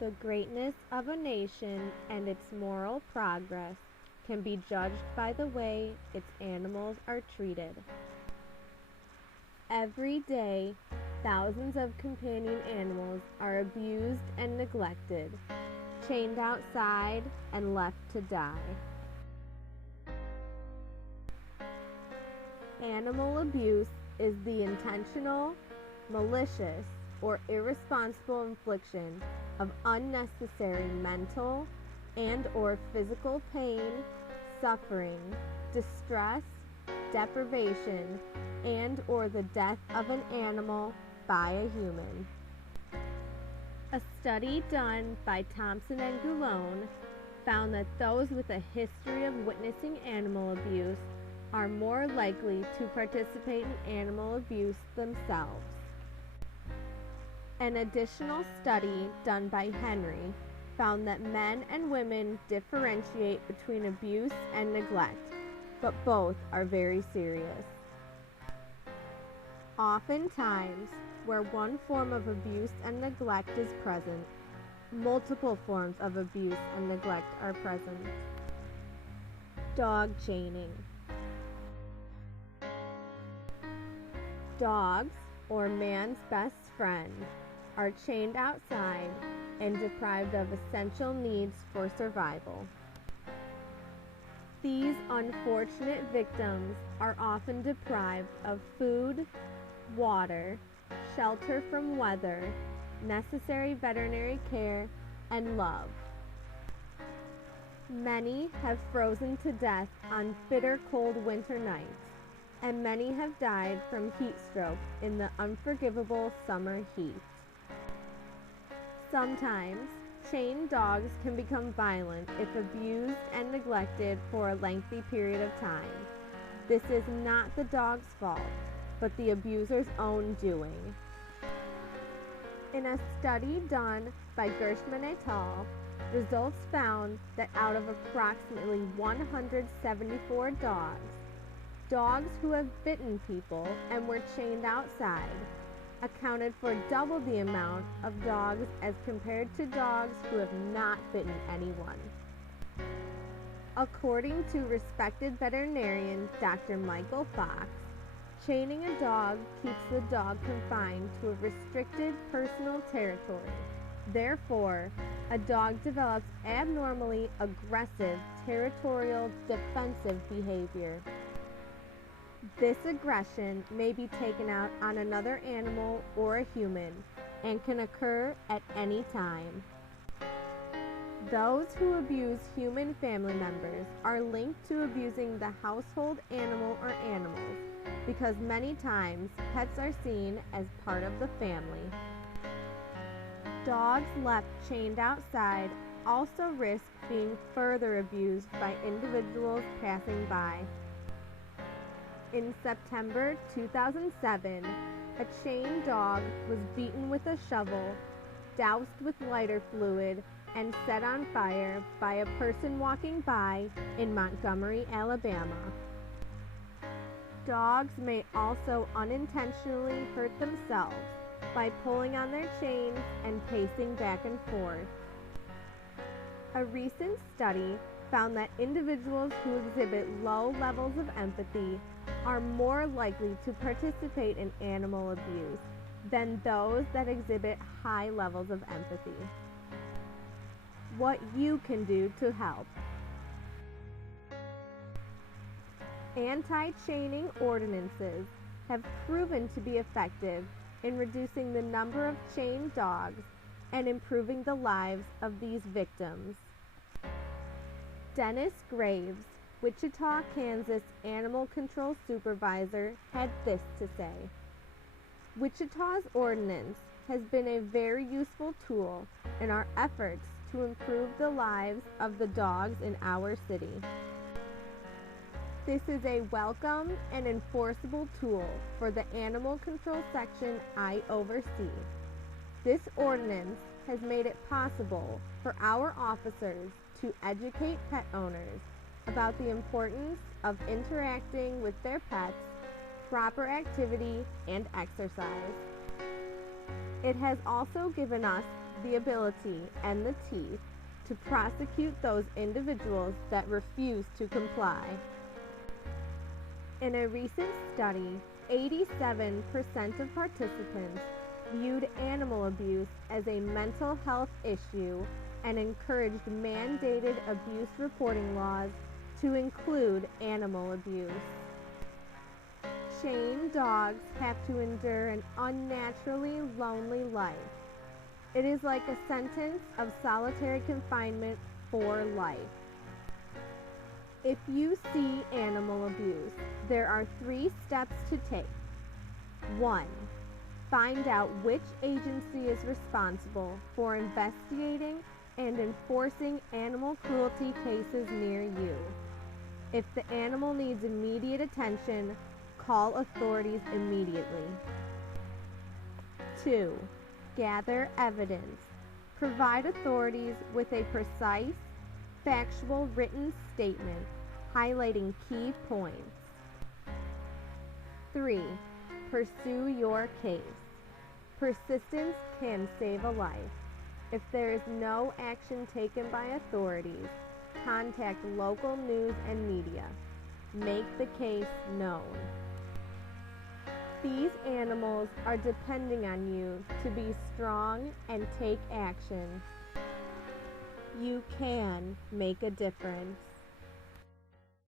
The greatness of a nation and its moral progress can be judged by the way its animals are treated. Every day, thousands of companion animals are abused and neglected, chained outside and left to die. Animal abuse is the intentional, malicious, or irresponsible infliction of unnecessary mental and or physical pain, suffering, distress, deprivation, and or the death of an animal by a human. A study done by Thompson and Goulone found that those with a history of witnessing animal abuse are more likely to participate in animal abuse themselves. An additional study done by Henry found that men and women differentiate between abuse and neglect, but both are very serious. Oftentimes, where one form of abuse and neglect is present, multiple forms of abuse and neglect are present. Dog chaining. Dogs, or man's best friend, are chained outside and deprived of essential needs for survival. These unfortunate victims are often deprived of food, water, shelter from weather, necessary veterinary care, and love. Many have frozen to death on bitter cold winter nights, and many have died from heat stroke in the unforgivable summer heat. Sometimes, chained dogs can become violent if abused and neglected for a lengthy period of time. This is not the dog's fault, but the abuser's own doing. In a study done by Gershman et al., results found that out of approximately 174 dogs who have bitten people and were chained outside accounted for double the amount of dogs as compared to dogs who have not bitten anyone. According to respected veterinarian Dr. Michael Fox, chaining a dog keeps the dog confined to a restricted personal territory. Therefore, a dog develops abnormally aggressive, territorial, defensive behavior. This aggression may be taken out on another animal or a human and can occur at any time. Those who abuse human family members are linked to abusing the household animal or animals because many times pets are seen as part of the family. Dogs left chained outside also risk being further abused by individuals passing by. In September 2007, a chained dog was beaten with a shovel, doused with lighter fluid, and set on fire by a person walking by in Montgomery, Alabama. Dogs may also unintentionally hurt themselves by pulling on their chains and pacing back and forth. A recent study found that individuals who exhibit low levels of empathy are more likely to participate in animal abuse than those that exhibit high levels of empathy. What you can do to help. Anti-chaining ordinances have proven to be effective in reducing the number of chained dogs and improving the lives of these victims. Dennis Graves, Wichita, Kansas animal control supervisor, had this to say: Wichita's ordinance has been a very useful tool in our efforts to improve the lives of the dogs in our city. This is a welcome and enforceable tool for the animal control section I oversee. This ordinance has made it possible for our officers to educate pet owners about the importance of interacting with their pets, proper activity, and exercise. It has also given us the ability and the teeth to prosecute those individuals that refuse to comply. In a recent study, 87% of participants viewed animal abuse as a mental health issue and encouraged mandated abuse reporting laws to include animal abuse. Chained dogs have to endure an unnaturally lonely life. It is like a sentence of solitary confinement for life. If you see animal abuse, there are 3 steps to take. 1. Find out which agency is responsible for investigating and enforcing animal cruelty cases near you. If the animal needs immediate attention, call authorities immediately. 2. Gather evidence. Provide authorities with a precise, factual written statement highlighting key points. 3. Pursue your case. Persistence can save a life. If there is no action taken by authorities, contact local news and media. Make the case known. These animals are depending on you to be strong and take action. You can make a difference.